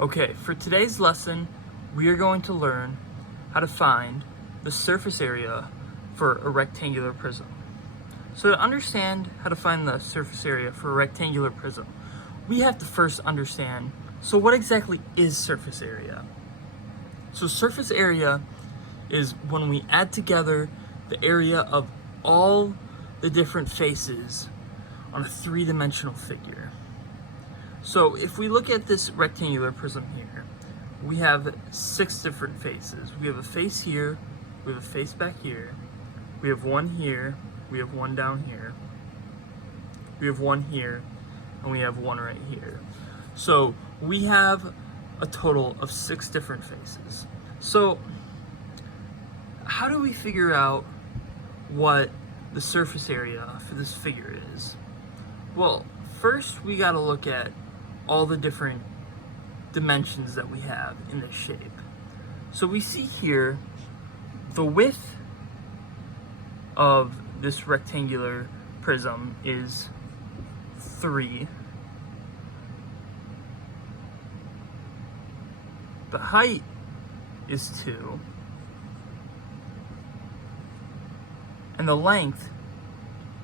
Okay, for today's lesson, we are going to learn how to find the surface area for a rectangular prism. So to understand how to find the surface area for a rectangular prism, we have to first understand, so what exactly is surface area? So surface area is when we add together the area of all the different faces on a three-dimensional figure. So if we look at this rectangular prism here, we have 6 different faces. We have a face here, we have a face back here, we have one here, we have one down here, we have one here, and we have one right here. So we have a total of 6 different faces. So how do we figure out what the surface area for this figure is? Well, first we gotta look at all the different dimensions that we have in this shape. So we see here the width of this rectangular prism is 3. The height is 2. And the length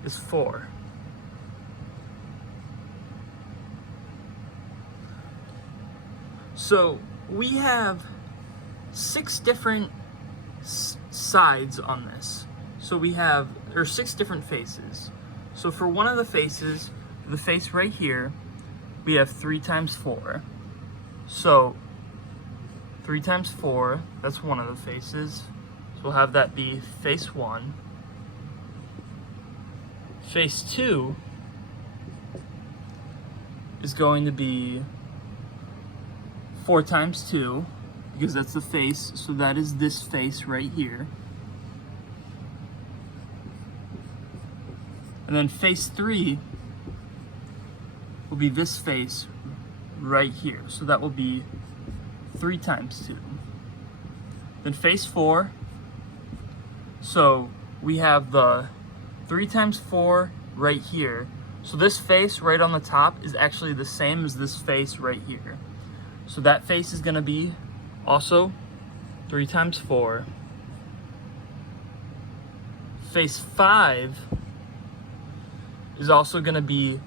is 4. So we have 6 different sides on this. So we have, or 6 different faces. So for one of the faces, the face right here, we have 3 times 4. So 3 times 4, that's one of the faces. So we'll have that be face 1. Face 2 is going to be 4 times 2, because that's the face, so that is this face right here. And then face 3 will be this face right here, so that will be 3 times 2. Then face 4, so we have the 3 times 4 right here. So this face right on the top is actually the same as this face right here. So that face is going to be also 3 times 4. Face 5 is also going to be,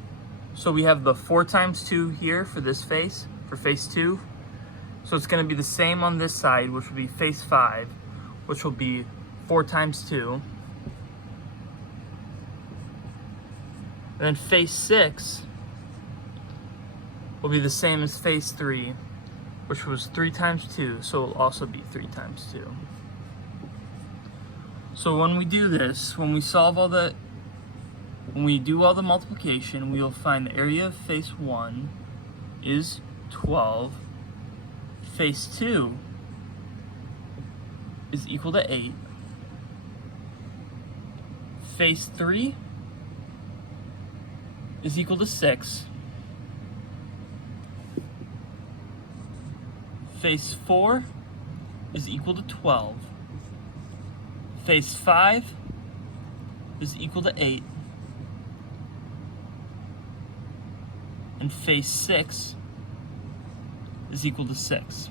so we have the 4 times 2 here for this face, for face 2. So it's going to be the same on this side, which will be face 5, which will be 4 times 2. And then face 6 will be the same as face 3, which was 3 times 2, so it'll also be 3 times 2. So when we do this, when we do all the multiplication, we will find the area of face 1 is 12, face 2 is equal to 8, face 3 is equal to 6, face 4 is equal to 12, face 5 is equal to 8, and face 6 is equal to 6.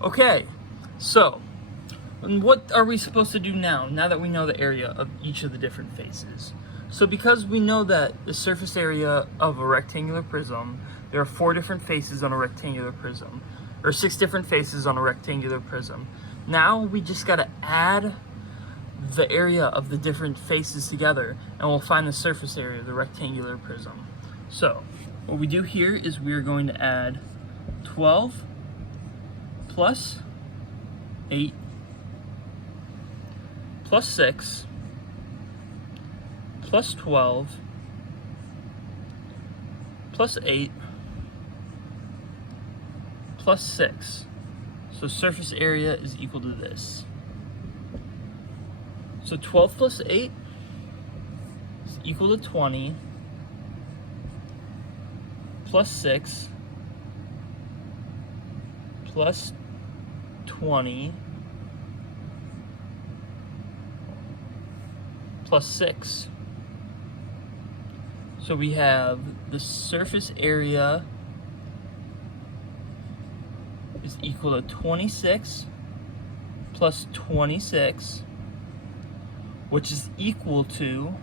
Okay, so what are we supposed to do now that we know the area of each of the different faces? So because we know that the surface area of a rectangular prism, there are 4 different faces on a rectangular prism, or 6 different faces on a rectangular prism. Now we just gotta add the area of the different faces together, and we'll find the surface area of the rectangular prism. So what we do here is we are going to add 12 plus 8 plus 6 plus 12 plus 8 plus 6. So surface area is equal to this. So 12 plus 8 is equal to 20, plus 6 plus 20 plus 6. So we have the surface area is equal to 26 plus 26, which is equal to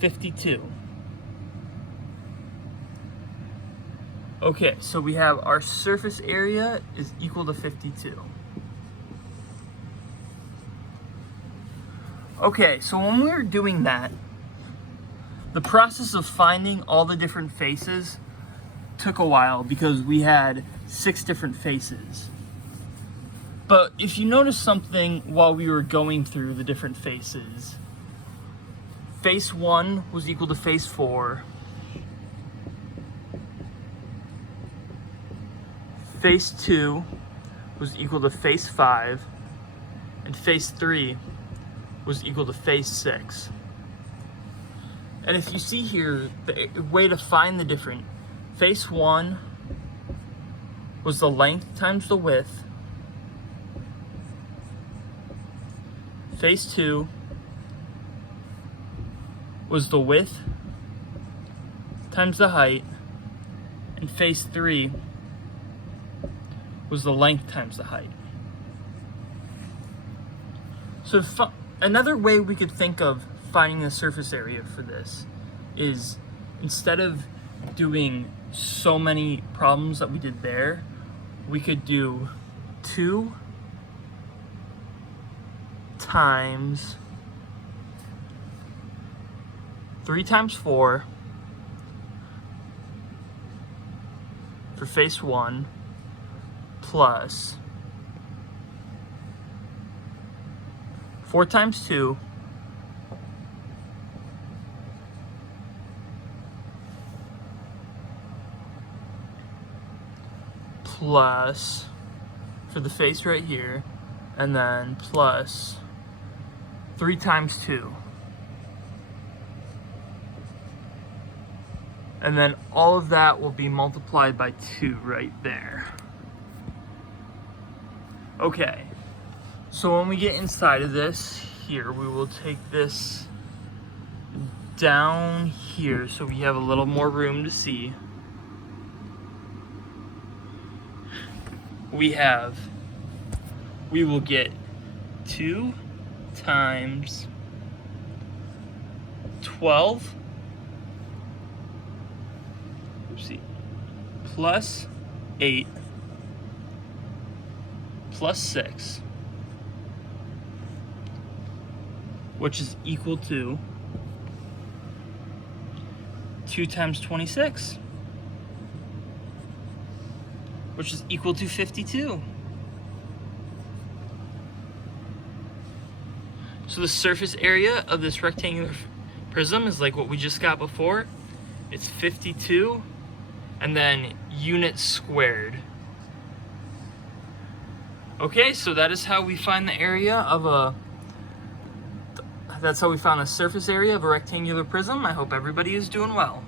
52. Okay, so we have our surface area is equal to 52. Okay, so when we were doing that, the process of finding all the different faces took a while because we had 6 different faces. But if you notice something while we were going through the different faces, face 1 was equal to face 4. Face 2 was equal to face 5. And face 3 was equal to face 6. And if you see here, the way to find the different, face 1 was the length times the width. Face 2 was the width times the height. And face 3 was the length times the height. So another way we could think of finding the surface area for this is, instead of doing so many problems that we did there, we could do 2 times 3 times 4 for face 1 plus 4 times 2 plus for the face right here, and then plus 3 times 2. And then all of that will be multiplied by 2 right there. Okay, so when we get inside of this here, we will take this down here so we have a little more room to see. We will get 2 times 12, plus 8 plus 6, which is equal to 2 times 26, which is equal to 52. So the surface area of this rectangular prism is like what we just got before. It's 52, and then units squared. Okay, so that is how we find the area of that's how we found the surface area of a rectangular prism. I hope everybody is doing well.